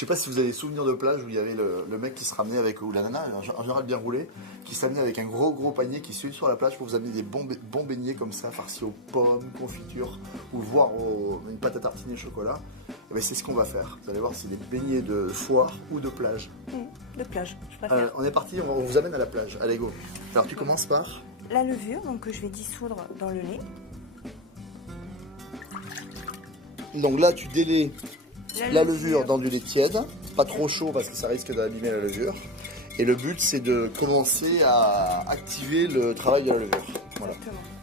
sais pas si vous avez des souvenirs de plage où il y avait le mec qui se ramenait avec, ou la nana, en général bien roulé, qui s'amenait avec un gros panier qui suit sur la plage pour vous amener des bons beignets comme ça, farcis aux pommes, confiture, ou voire une pâte à tartiner chocolat. Et ben c'est ce qu'on va faire. Vous allez voir si des beignets de foire ou de plage. De plage, je préfère. On est parti, on vous amène à la plage. Allez go. Alors tu commences par la levure, donc que je vais dissoudre dans le lait. Donc là tu délais la levure dans du lait tiède, pas trop chaud parce que ça risque d'abîmer la levure. Et le but c'est de commencer à activer le travail de la levure. Voilà.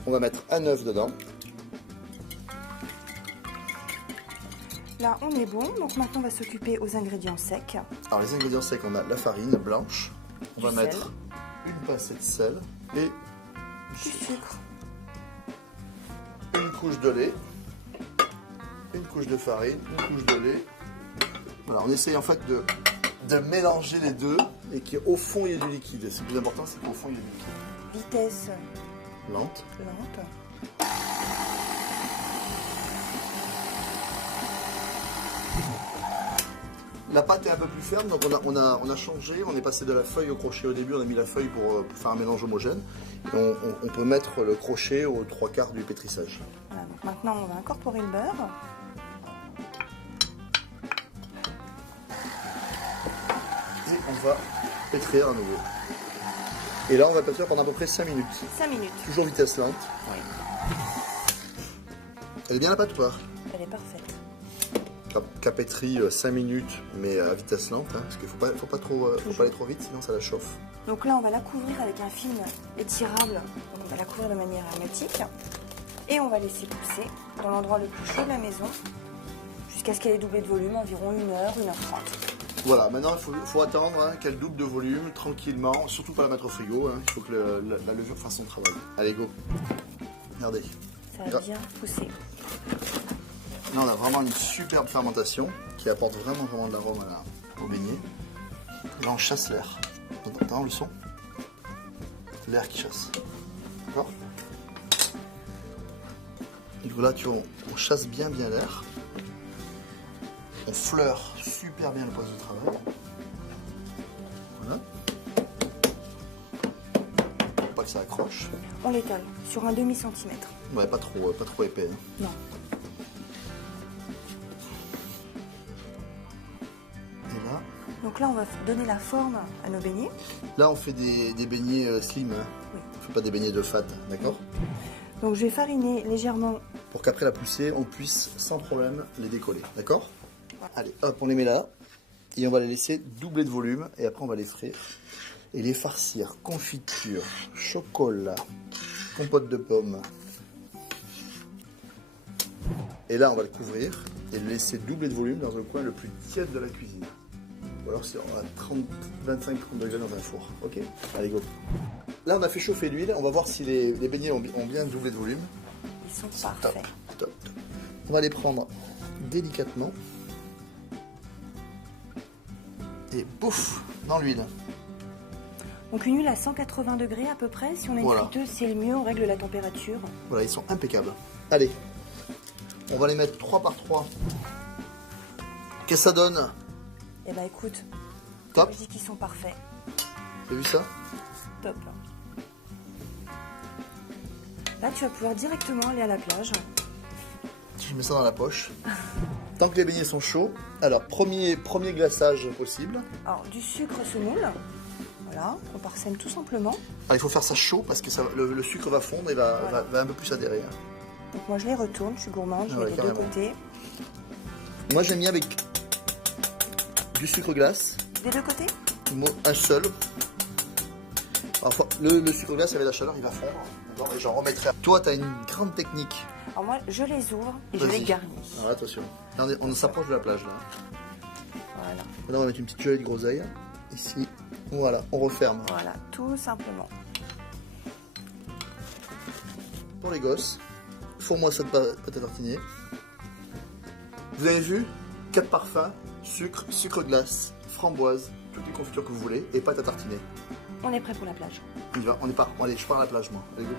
On va mettre un œuf dedans. Là on est bon, donc maintenant on va s'occuper aux ingrédients secs. Alors les ingrédients secs, on a la farine blanche, on va mettre une pincée de sel et du sucre, une couche de lait, une couche de farine, une couche de lait. Voilà, on essaye en fait de mélanger les deux et qu'au fond il y ait du liquide. Le plus important c'est qu'au fond il y ait du liquide. Vitesse lente. La pâte est un peu plus ferme, donc on a changé, on est passé de la feuille au crochet au début, on a mis la feuille pour faire un mélange homogène. Et on peut mettre le crochet aux 3/4 du pétrissage. Voilà, donc maintenant on va incorporer le beurre. Et on va pétrir à nouveau. Et là on va pétrir pendant à peu près 5 minutes. 5 minutes. Toujours vitesse lente. Oui. Elle est bien la pâte ou pas? Elle est parfaite. Qu'à pétrir 5 minutes, mais à vitesse lente, hein, parce qu'il ne faut pas aller trop vite, sinon ça la chauffe. Donc là, on va la couvrir avec un film étirable. Donc on va la couvrir de manière hermétique. Et on va laisser pousser dans l'endroit le plus chaud de la maison, jusqu'à ce qu'elle ait doublé de volume, environ 1h, 1h30. Voilà, maintenant il faut attendre hein, qu'elle double de volume, tranquillement, surtout pas la mettre au frigo, hein, il faut que la levure fasse son travail. Allez, go. Regardez. Ça va bien pousser. Là, on a vraiment une superbe fermentation qui apporte vraiment de l'arôme au beignet. Là, on chasse l'air. T'entends le son? L'air qui chasse. D'accord? Et là, on chasse bien l'air. On fleure super bien le poste de travail. Voilà. Pour pas que ça accroche. On l'étale sur un demi-centimètre. Ouais, pas trop épais. Hein. Non. Donc là, on va donner la forme à nos beignets. Là, on fait des beignets slim. Hein. Oui. On ne fait pas des beignets de fat, d'accord? Donc je vais fariner légèrement. Pour qu'après la poussée, on puisse sans problème les décoller, d'accord? Ouais. Allez, hop, on les met là. Et on va les laisser doubler de volume. Et après, on va les frire. Et les farcir confiture, chocolat, compote de pommes. Et là, on va le couvrir et le laisser doubler de volume dans un coin le plus tiède de la cuisine. Ou alors c'est à 25-30 degrés dans un four. Ok? Allez, go. Là, on a fait chauffer l'huile. On va voir si les beignets ont bien doublé de volume. Ils sont parfaits. Top. On va les prendre délicatement. Et bouf, dans l'huile. Donc une huile à 180 degrés à peu près. Si on a une friteuse, c'est le mieux. On règle la température. Voilà, ils sont impeccables. Allez, on va les mettre 3 par 3. Qu'est-ce que ça donne? Eh ben écoute, top. Je dis qu'ils sont parfaits. T'as vu ça? Top. Là, tu vas pouvoir directement aller à la plage. Je mets ça dans la poche. Tant que les beignets sont chauds, alors premier glaçage possible. Alors du sucre semoule. Voilà, on parsème tout simplement. Alors, il faut faire ça chaud parce que le sucre va fondre et va un peu plus adhérer. Donc moi je les retourne, je suis gourmande, je mets des deux côtés. Moi j'aime bien avec du sucre glace. Des deux côtés? Un seul. Alors, le sucre glace avec la chaleur il va fondre. Et j'en remettrai. Toi tu as une grande technique. Alors moi je les ouvre et je les garnis. Alors attention. Là, on s'approche de la plage là. Voilà. Maintenant on va mettre une petite gelée de groseille. Ici. Voilà, on referme. Voilà, tout simplement. Pour les gosses, fourre-moi cette pâte à tartiner. Vous avez vu? 4 parfums, sucre glace, framboise, toutes les confitures que vous voulez et pâte à tartiner. On est prêt pour la plage. On y va, on est pas. Bon, allez, je pars à la plage moi. Allez, go.